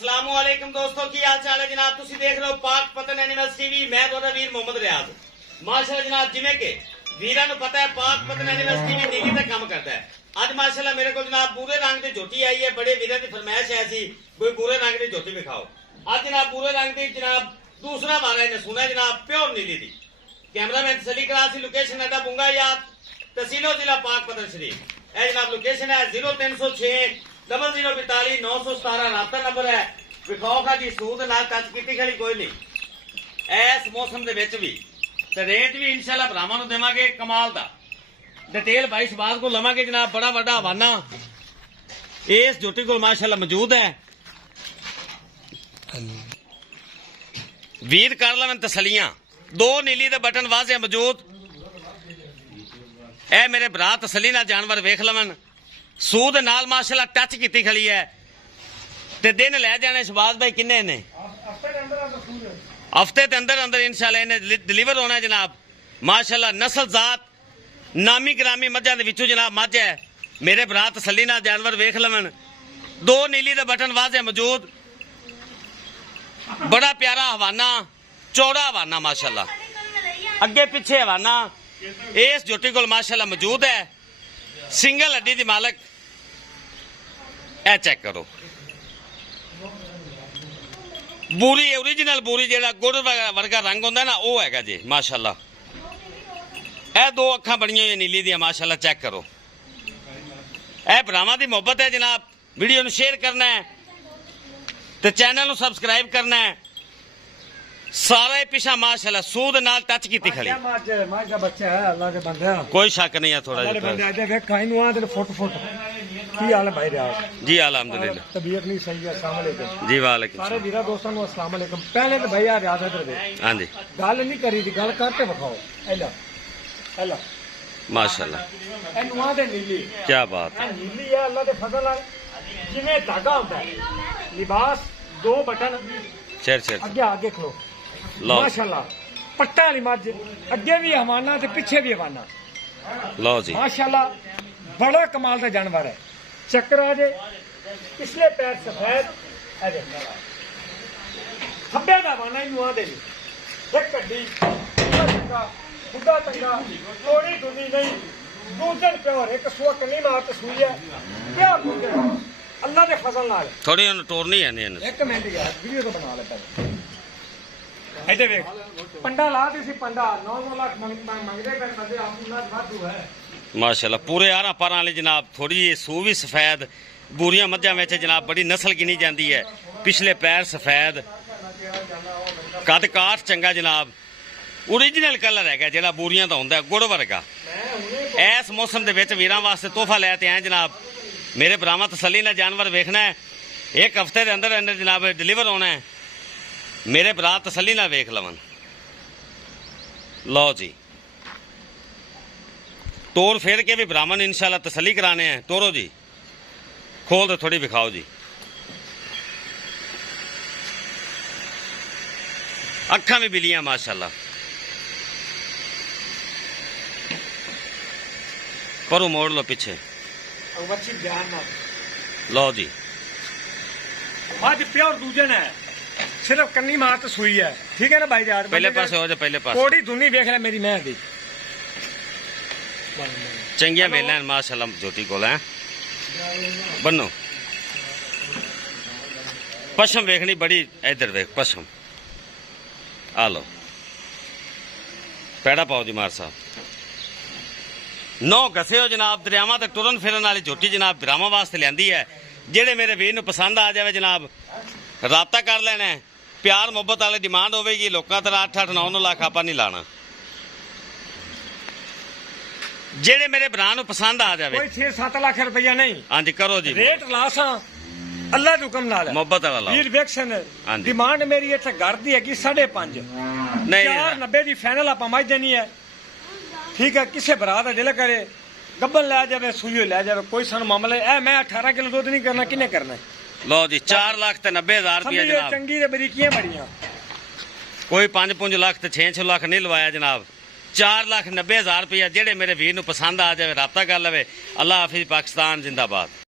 अस्सलामुअलैकुम दोस्तों की हाल चाल है जनाब। तुसी देख रहे हो पाक पतन एनिमल्स टीवी। मैं तुहाडा वीर मोहम्मद रियाज। माशाल्लाह जनाब, जिवें कि वीरां नूं पता है पाक पतन एनिमल्स टीवी नीली दा काम करता है। अज माशाल्लाह मेरे को जनाब भूरे रंग की झोटी आई है। बड़े वीरां की फरमाइश है सी कोई भूरे रंग की झोटी दिखाओ। अज जनाब भूरे रंग की जनाब दूसरा बार इन्हें सुना जनाब प्योर नीली दी। कैमरामैन तसली करा सी। लोकेशन अड्डा बुंगा याद, तहसीलो जिला पाक पतन शरीफ। यह जनाब लोकेशन है 0306 0042 917 राबता नंबर है। विखाओ का जी सूद नाल टच की खड़ी कोई नहीं। इस मौसम के विच भी ते रेट भी इंशाल्लाह भरावां नूं देवांगे कमाल दा। डिटेल भाई शबाज को लवांगे जनाब। बड़ा बड़ा हवाना इस झोटी को माशाल्लाह मौजूद है। वीर कर लवन तसलियां। दो नीली दे बटन वाजे मौजूद। ए मेरे भरा तसली नाल जानवर वेख लवन। सूद नाल माशाल्लाह टच की खड़ी है। ते दिन लै जाने शबाज भाई किन्ने ने हफ्ते के अंदर अंदर इंशाल्लाह इन्हें डिलीवर होना है जनाब। माशाल्लाह नस्ल जात नामी ग्रामी मझां दे विचों जनाब मझ है। मेरे भरा तसली नाल जानवर वेख लवन। दो नीली दे बटन वाजे मौजूद। बड़ा प्यारा हवाना, चौड़ा हवाना माशाल्लाह। अगे पिछे हवाना इस झोटी को माशाल्लाह मौजूद है। सिंगल हड्डी दी मालक। ए चेक करो बूरी ओरिजिनल बूरी जेड़ा गुड़ वर्गा रंग होंदा ना वो हैगा जी माशाल्लाह। ए दो अखां बनियां हुई नीली दी माशाल्लाह। चेक करो ए भरावां दी मोहब्बत है जनाब। वीडियो नूं शेयर करना है ते चैनल नूं सबसक्राइब करना है। सारे पिछा माशाल्लाह सूद नाल टच की खड़ी। बच्चा है अल्लाह के बंदे। कोई शक नहीं है थोड़ा जी अल्हम्दुलिल्लाह। तबीयत नहीं सही है। अस्सलाम वालेकुम जी वालेकुम सारे वीरा दोस्तों को अस्सलाम वालेकुम। पहले तो भैया याद इधर दे। हाँ जी गल नहीं करी थी, गल करके बखाओ। एला एला माशाल्लाह ए नुआ दे नीली क्या बात है। नीली है अल्लाह दे फजल नाल। जिवें धागा होंदा है लिबास दो बटन शेर शेर अगे आगे खलो लो माशाल्लाह। पट्टा वाली मझ अगे भी हवाना ते पीछे भी हवाना लो जी माशाल्लाह। बड़ा कमाल का जानवर है। चक्कर आ जाए पिछले पैर सफेद खब्बे का हवाना ही नुआ दे एक कड्डी बुढ़ा चंगा थोड़ी दुनी नहीं दूधन प्योर एक सुआ कन्नी मार तो सुई है प्योर दूधन अल्लाह के फजल नाल। थोड़ी टोरनी है नहीं एक मिनट यार वीडियो तो बना ले पहले। इधर देख पंडा ला दी सी। पंडा 9 लाख मंगदे पे बंदे आपू वाधू है माशाल्लाह। पूरे आरा पारा वाले जनाब। थोड़ी जी सू भी सफेद बूरियां मझां विच जनाब बड़ी नस्ल गिनी जाती है। पिछले पैर सफेद कद काठ चंगा जनाब। ओरिजिनल कलर है जेड़ा बूरियां दा हुंदा गुड़ वर्गा। इस मौसम दे विच वीरां वास्ते तोहफा लैते आए जनाब। मेरे भरावां तसल्ली नाल जानवर वेखना है। एक हफ्ते के अंदर अंदर जनाब डिलीवर होना है। मेरे भरा तसल्ली नाल वेख लवन। लो जी तोड़ फेर के भी भरावां ने इंशाल्लाह तसल्ली कराने हैं। तोरो जी खोल दो थोड़ी विखाओ जी। अखा भी बिलियां माशाल्लाह। परो मोड़ लो पीछे लो जी। आज प्योर दूजन है सिर्फ कन्नी मार तो सुई है। ठीक है ना भाई यार। पहले पास हो जा पहले पास। कोड़ी दुनी वेख ले मेरी मैं दी चंगिया वेला माशाल्लाह झोटी कोल है। बनो पशम वेखनी बड़ी। इधर वेख पशम आ लो पैड़ा पाओ जी मार साहब। 9 घसे हो जनाब। दरियावां ते टुरन फिरन वाली झोटी जनाब भरावां वास्ते लियांदी है। जेड़े मेरे वीर नूं पसंद आ जाए जनाब राबता कर लेना है। प्यार मुहब्बत वाले डिमांड होगी। लोगों तरह 8-8 9 लाख आप नहीं लाना। जेड़े मेरे भरा नूं पसंद आ जाए 6-7 लाख रुपया नहीं। हाँ जी करो जी रेट लासा अल्लाह के हुक्म नाल मुहब्बत वाला वीर वेक्शन हाँ जी। डिमांड मेरी इत्थे घर दी है 5.5 नहीं 490 दी फाइनल आप मज देनी है। ठीक है किसी भरा का दिल करे गब्बन लै जाए सुई लै जाए कोई सन मामला है। मैं 18 किलो दुध नहीं करना किन्ने करना। लो जी 4,90,000 रुपया जनाब। चंगी ते बरीकियां बड़ियां। कोई 5-5 लाख ते 6-6 लाख नहीं लवाया जनाब। 4,90,000 रुपया जेड़े मेरे वीर नूं पसंद आ जाए राबता कर लवे। अल्लाह हाफिज पाकिस्तान जिंदाबाद।